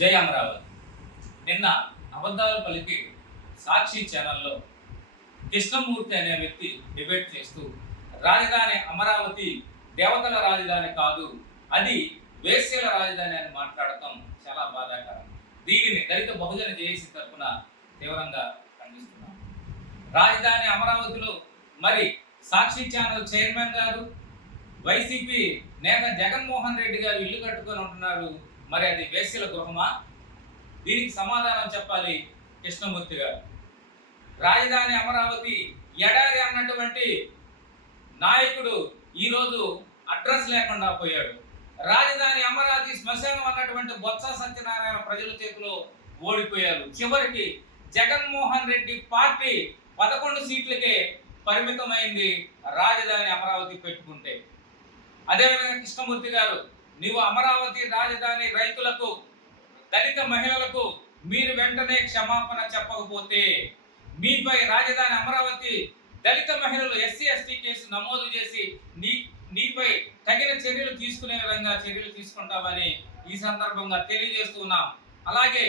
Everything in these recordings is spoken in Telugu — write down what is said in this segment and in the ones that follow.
జై అమరావతి. నిన్న అబద్ధాలు పలికి సాక్షి ఛానల్లో కృష్ణమూర్తి అనే వ్యక్తి డిబేట్ చేస్తూ రాజధాని అమరావతి దేవతల రాజధాని కాదు, అది వేశ్యల రాజధాని అని మాట్లాడటం చాలా బాధాకరం. దీనిని దళిత బహుజన జేఏసీ తరఫున తీవ్రంగా ఖండిస్తున్నాం. రాజధాని అమరావతిలో మరి సాక్షి ఛానల్ చైర్మన్ గారు, వైసీపీ నేత జగన్మోహన్ రెడ్డి గారు ఇల్లు కట్టుకొని ఉంటున్నారు. మరి అది వేశ్యల గృహమా? దీనికి సమాధానం చెప్పాలి కృష్ణమూర్తి గారు. రాజధాని అమరావతి ఎడారి అన్నటువంటి నాయకుడు ఈరోజు అడ్రస్ లేకుండా పోయాడు. రాజధాని అమరావతి శ్మశానం అన్నటువంటి బొత్స సత్యనారాయణ ప్రజల చేతిలో ఓడిపోయారు. చివరికి జగన్మోహన్ రెడ్డి పార్టీ 11 సీట్లకే పరిమితమైంది రాజధాని అమరావతి పెట్టుకుంటే. అదేవిధంగా కృష్ణమూర్తి గారు, నీవు అమరావతి రాజధాని రైతులకు, దళిత మహిళలకు మీరు వెంటనే క్షమాపణ చెప్పకపోతే మీపై రాజధాని అమరావతి దళిత మహిళలు ఎస్సీ ఎస్టీ కేసు నమోదు చేసి నీపై తగిన చర్యలు తీసుకునే విధంగా చర్యలు తీసుకుంటామని ఈ సందర్భంగా తెలియజేస్తున్నాం. అలాగే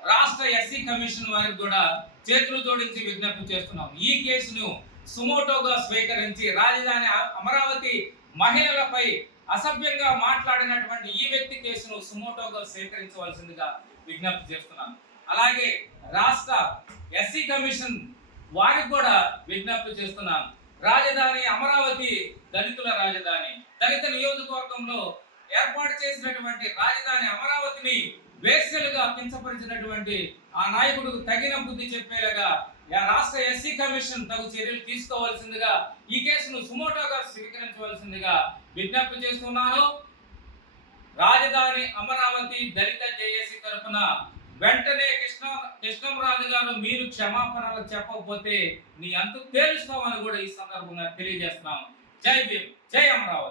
రాష్ట్ర ఎస్సీ కమిషన్ వారికి కూడా చేతులు జోడించి విజ్ఞప్తి చేస్తున్నాం. ఈ కేసును సుమోటోగా స్వీకరించి రాజధాని అమరావతి మహిళలపై అసభ్యంగా మాట్లాడినటువంటి ఈ వ్యక్తి కేసును సుమోటోగా స్వీకరించవలసిందిగా విజ్ఞప్తి చేస్తున్నాం. అలాగే రాష్ట్ర ఎస్సీ కమిషన్ వారికి కూడా విజ్ఞప్తి చేస్తున్నాం. రాజధాని అమరావతి దళితుల రాజధాని. దళిత నియోజకవర్గంలో ఏర్పాటు చేసినటువంటి రాజధాని అమరావతిని వేశ్యలుగా కించపరిచినటువంటి ఆ నాయకుడికి తగిన బుద్ధి చెప్పేలాగా రాష్ట్ర ఎస్సీ కమిషన్ తగు చర్యలు తీసుకోవాల్సిందిగా, ఈ కేసును సుమోటోగా స్వీకరించవలసిందిగా విజ్ఞప్తి చేస్తున్నాను. రాజధాని అమరావతి దళిత జేఏసీ తరఫున వెంటనే కృష్ణంరాజు గారు మీరు క్షమాపణలు చెప్పకపోతే నీ అంతు తేలుస్తామని కూడా ఈ సందర్భంగా తెలియజేస్తున్నాం. జై భీమ్, జై అమరావతి.